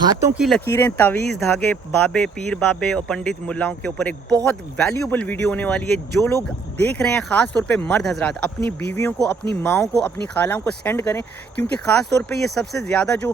ہاتھوں کی لکیریں، تعویذ، دھاگے، بابے، پیر بابے اور پنڈت ملاؤں کے اوپر ایک بہت ویلیوبل ویڈیو ہونے والی ہے. جو لوگ دیکھ رہے ہیں خاص طور پہ مرد حضرات اپنی بیویوں کو، اپنی ماؤں کو، اپنی خالوں کو سینڈ کریں، کیونکہ خاص طور پہ یہ سب سے زیادہ جو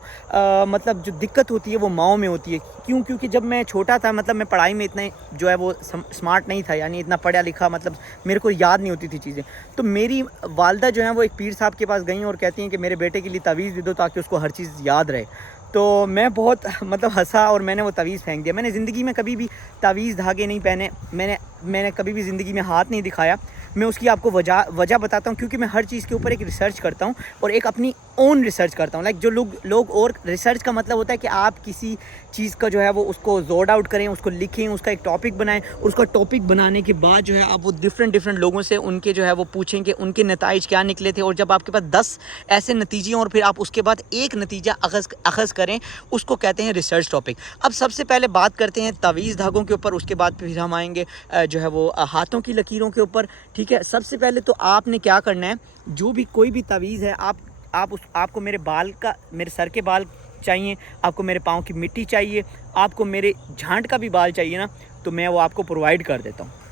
مطلب جو دقت ہوتی ہے وہ ماؤں میں ہوتی ہے. کیونکہ جب میں چھوٹا تھا مطلب میں پڑھائی میں اتنا جو ہے وہ اسمارٹ نہیں تھا، یعنی اتنا پڑھا لکھا مطلب میرے کو یاد نہیں ہوتی تھی چیزیں. تو میری والدہ جو ہیں وہ ایک پیر صاحب کے پاس گئیں اور کہتی ہیں کہ میرے بیٹے کے لیے تعویذ دے دو تاکہ اس کو ہر چیز یاد رہے. تو میں بہت مطلب ہنسا اور میں نے وہ تعویذ پھینک دیا. میں نے زندگی میں کبھی بھی تعویذ دھاگے نہیں پہنے، میں نے کبھی بھی زندگی میں ہاتھ نہیں دکھایا. میں اس کی آپ کو وجہ بتاتا ہوں، کیونکہ میں ہر چیز کے اوپر ایک ریسرچ کرتا ہوں اور ایک اپنی اون ریسرچ کرتا ہوں. لائک جو لوگ اور ریسرچ کا مطلب ہوتا ہے کہ آپ کسی چیز کا جو ہے وہ اس کو زورڈ آؤٹ کریں، اس کو لکھیں، اس کا ایک ٹاپک بنائیں، اور اس کا ٹاپک بنانے کے بعد جو ہے آپ وہ ڈفرینٹ لوگوں سے ان کے جو ہے وہ پوچھیں کہ ان کے نتائج کیا نکلے تھے. اور جب آپ کے پاس 10 ایسے نتیجے اور پھر آپ اس کے بعد ایک نتیجہ اخذ کریں، اس کو کہتے ہیں ریسرچ ٹاپک. اب سب سے پہلے بات کرتے ہیں تعویذ دھاگوں کے اوپر، اس کے بعد پھر ہم آئیں گے جو ہے وہ ہاتھوں کی لکیروں کے اوپر. ٹھیک ہے، سب سے پہلے تو آپ نے کیا کرنا ہے، جو بھی کوئی بھی تعویذ ہے آپ کو میرے سر کے بال چاہیے، آپ کو میرے پاؤں کی مٹی چاہیے، آپ کو میرے جھانٹ کا بھی بال چاہیے نا، تو میں وہ آپ کو پرووائڈ کر دیتا ہوں.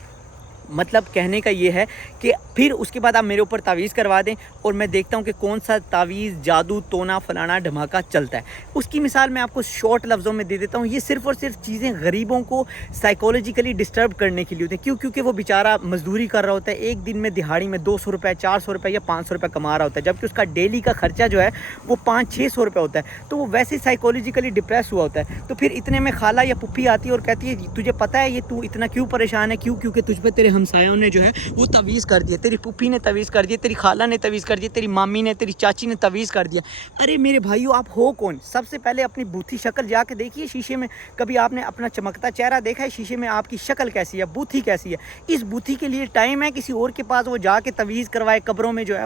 مطلب کہنے کا یہ ہے کہ پھر اس کے بعد آپ میرے اوپر تعویذ کروا دیں اور میں دیکھتا ہوں کہ کون سا تعویذ، جادو، تونا، فلانا دھماکہ چلتا ہے. اس کی مثال میں آپ کو شارٹ لفظوں میں دے دیتا ہوں. یہ صرف اور صرف چیزیں غریبوں کو سائیکولوجیکلی ڈسٹرب کرنے کے لیے ہوتی ہیں. کیونکہ وہ بیچارہ مزدوری کر رہا ہوتا ہے، ایک دن میں دہاڑی میں 200 روپے، 400 روپے یا 500 روپے کما رہا ہوتا ہے، جبکہ اس کا ڈیلی کا خرچہ جو ہے وہ 500-600 روپے ہوتا ہے. تو وہ ویسے سائیکولوجیکلی ڈپریس ہوا ہوتا ہے. تو پھر اتنے میں خالہ یا پھپھی آتی ہے اور کہتی ہے تجھے پتہ ہے یہ تو اتنا کیوں پریشان ہے؟ کیونکہ تجھ پہ تیرے ہمسایوں نے جو ہے وہ تعویذ کر دیا، تیری پھپھی نے تعویذ کر دیا، تیری خالہ نے تعویذ کر دیا، تیری مامی نے، تیری چاچی نے تعویذ کر دیا. ارے میرے بھائیو، آپ ہو کون؟ سب سے پہلے اپنی بوتھی شکل جا کے دیکھیے شیشے میں. کبھی آپ نے اپنا چمکتا چہرہ دیکھا ہے شیشے میں؟ آپ کی شکل کیسی ہے، بوتھی کیسی ہے؟ اس بوتھی کے لیے ٹائم ہے کسی اور کے پاس وہ جا کے تعویذ کروائے، قبروں میں جو ہے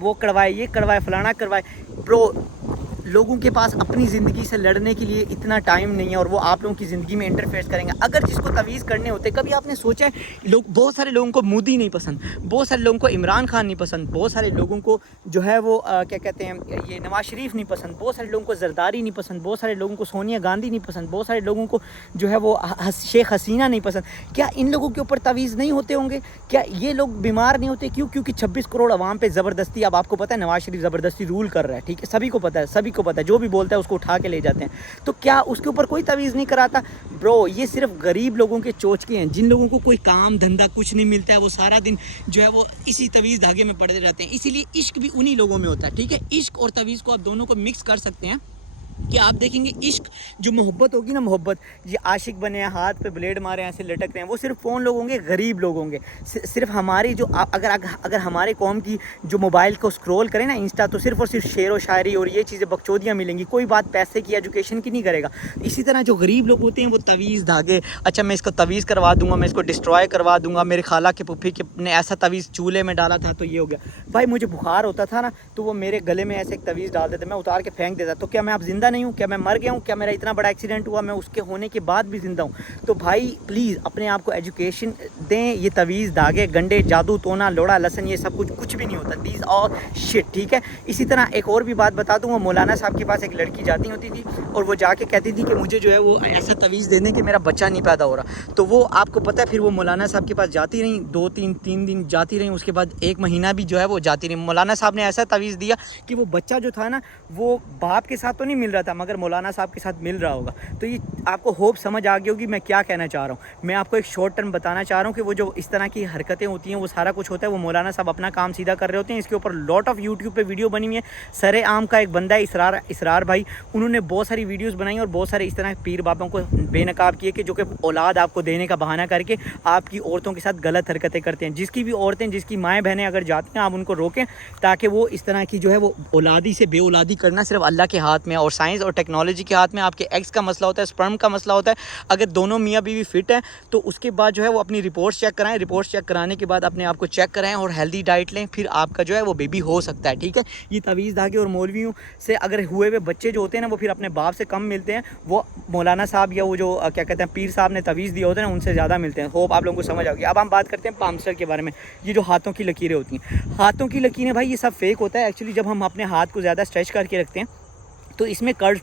وہ کروائے، یہ کروائے، فلانا کروائے. برو، لوگوں کے پاس اپنی زندگی سے لڑنے کے لیے اتنا ٹائم نہیں ہے اور وہ آپ لوگوں کی زندگی میں انٹرفیئر کریں گے. اگر جس کو تعویذ کرنے ہوتے، کبھی آپ نے سوچا ہے بہت سارے لوگوں کو مودی نہیں پسند، بہت سارے لوگوں کو عمران خان نہیں پسند، بہت سارے لوگوں کو جو ہے وہ کیا کہتے ہیں یہ نواز شریف نہیں پسند، بہت سارے لوگوں کو زرداری نہیں پسند، بہت سارے لوگوں کو سونیا گاندھی نہیں پسند، بہت سارے لوگوں کو جو ہے وہ شیخ حسینہ نہیں پسند. کیا ان لوگوں کے اوپر تعویذ نہیں ہوتے ہوں گے؟ کیا یہ لوگ بیمار نہیں ہوتے؟ کیونکہ 26 کروڑ عوام پہ زبردستی، اب آپ کو پتہ ہے نواز شریف زبردستی رول کر رہا ہے. ٹھیک ہے، سبھی کو پتہ ہے، جو بھی بولتا ہے اس کو اٹھا کے لے جاتے ہیں. تو کیا اس کے اوپر کوئی تعویذ نہیں کراتا؟ برو، یہ صرف غریب لوگوں کے چوچکے ہیں، جن لوگوں کو کوئی کام دھندا کچھ نہیں ملتا ہے، وہ سارا دن جو ہے وہ اسی تعویذ دھاگے میں پڑے رہتے ہیں. اسی لیے عشق بھی انہی لوگوں میں ہوتا ہے. ٹھیک ہے، عشق اور تعویذ کو آپ دونوں کو مکس کر سکتے ہیں کہ آپ دیکھیں گے عشق جو محبت ہوگی نا، محبت، یہ عاشق بنے ہیں، ہاتھ پہ بلیڈ مارے ہیں، ایسے لٹک رہے ہیں، وہ صرف کون لوگ ہوں گے؟ غریب لوگ ہوں گے. صرف ہماری جو اگر ہمارے قوم کی جو موبائل کو سکرول کریں نا انسٹا، تو صرف اور صرف شعر و شاعری اور یہ چیزیں بکچودیاں ملیں گی. کوئی بات پیسے کی، ایجوکیشن کی نہیں کرے گا. اسی طرح جو غریب لوگ ہوتے ہیں وہ تعویذ دھاگے، اچھا میں اس کو تعویذ کروا دوں گا، میں اس کو ڈسٹروائے کروا دوں گا، میرے خالہ کے پھپھی نے ایسا تعویذ چولہے میں ڈالا تھا تو یہ ہو گیا. بھائی مجھے بخار ہوتا تھا نا، تو وہ میرے گلے میں ایسے ایک تعویذ ڈال دیتے، میں اتار کے پھینک دیتا. تو کیا میں اب زندہ نہیں ہوں؟ کیا میں مر گیا ہوں؟ کیا میرا اتنا بڑا ایکسیڈنٹ ہوا میں اس کے ہونے کے بعد بھی زندہ ہوں؟ تو بھائی پلیز اپنے آپ کو ایجوکیشن دیں. یہ تعویذ دھاگے، گنڈے، جادو، تونا، لوڑا، لسن، یہ سب کچھ بھی نہیں ہوتا. These all shit. ٹھیک ہے. اسی طرح ایک اور بھی بات بتا دوں، وہ مولانا صاحب کے پاس ایک لڑکی جاتی ہوتی تھی اور وہ جا کے کہتی تھی کہ مجھے جو ہے وہ ایسا تعویذ دے دیں کہ میرا بچہ نہیں پیدا ہو رہا. تو وہ آپ کو پتہ ہے پھر وہ مولانا صاحب کے پاس جاتی رہیں، 2-3 دن جاتی رہیں، اس کے بعد 1 مہینہ بھی جو ہے وہ جاتی رہیں. مولانا صاحب نے ایسا تعویذ دیا کہ وہ بچہ جو تھا نا وہ باپ کے ساتھ تو نہیں مل رہا تھا مگر مولانا صاحب کے ساتھ مل رہا ہوگا. تو یہ آپ کو ہوپ سمجھ آ گئی ہوگی میں کیا کہنا چاہ رہا ہوں. میں آپ کو ایک شارٹ ٹرم بتانا چاہ رہا ہوں کہ وہ جو اس طرح کی حرکتیں ہوتی ہیں وہ سارا کچھ ہوتا ہے. وہ مولانا صاحب اپنا کام سیدھا کر رہے ہوتے ہیں. اس کے اوپر لاٹ آف یوٹیوب پہ ویڈیو بنی ہوئی ہے. سر عام کا ایک بندہ ہے اسرار بھائی، انہوں نے بہت ساری ویڈیوز بنائی اور بہت سارے اس طرح پیر بابوں کو بے نقاب کیے کہ جو کہ اولاد آپ کو دینے کا بہانہ کر کے آپ کی عورتوں کے ساتھ غلط حرکتیں کرتے ہیں. جس کی بھی عورتیں، جس کی مائیں بہنیں اگر جاتی ہیں آپ ان کو روکیں تاکہ وہ اس طرح کی جو ہے وہ اولادی سے بے اولادی کرنا صرف اللہ کے ہاتھ میں اور سائنس اور ٹیکنالوجی کے ہاتھ میں. آپ کے ایگز کا مسئلہ ہوتا ہے، سپرم کا مسئلہ ہوتا ہے. اگر دونوں میاں بیوی فٹ ہیں تو اس کے بعد جو ہے وہ اپنی رپورٹس چیک کرائیں. رپورٹس چیک کرانے کے بعد اپنے آپ کو چیک کرائیں اور ہیلدی ڈائٹ لیں، پھر آپ کا جو ہے وہ بیبی ہو سکتا ہے. ٹھیک ہے. یہ تعویذ دھاگے اور مولویوں سے اگر ہوئے ہوئے بچے جو ہوتے ہیں نا وہ پھر اپنے باپ سے کم ملتے ہیں. وہ مولانا صاحب یا وہ جو کیا کہتے ہیں پیر صاحب نے تعویذ دیا ہوتا ہے نا ان سے زیادہ ملتے ہیں. ہوپ آپ لوگوں کو سمجھ آ گئی. اب ہم بات کرتے ہیں پامسٹر کے بارے میں. یہ جو ہاتھوں کی لکیریں ہوتی ہیں، ہاتھوں کی لکیریں بھائی یہ سب فیک ہوتا ہے. ایکچولی جب ہم اپنے ہاتھ کو زیادہ اسٹریچ کر کے رکھتے ہیں تو اس میں کرز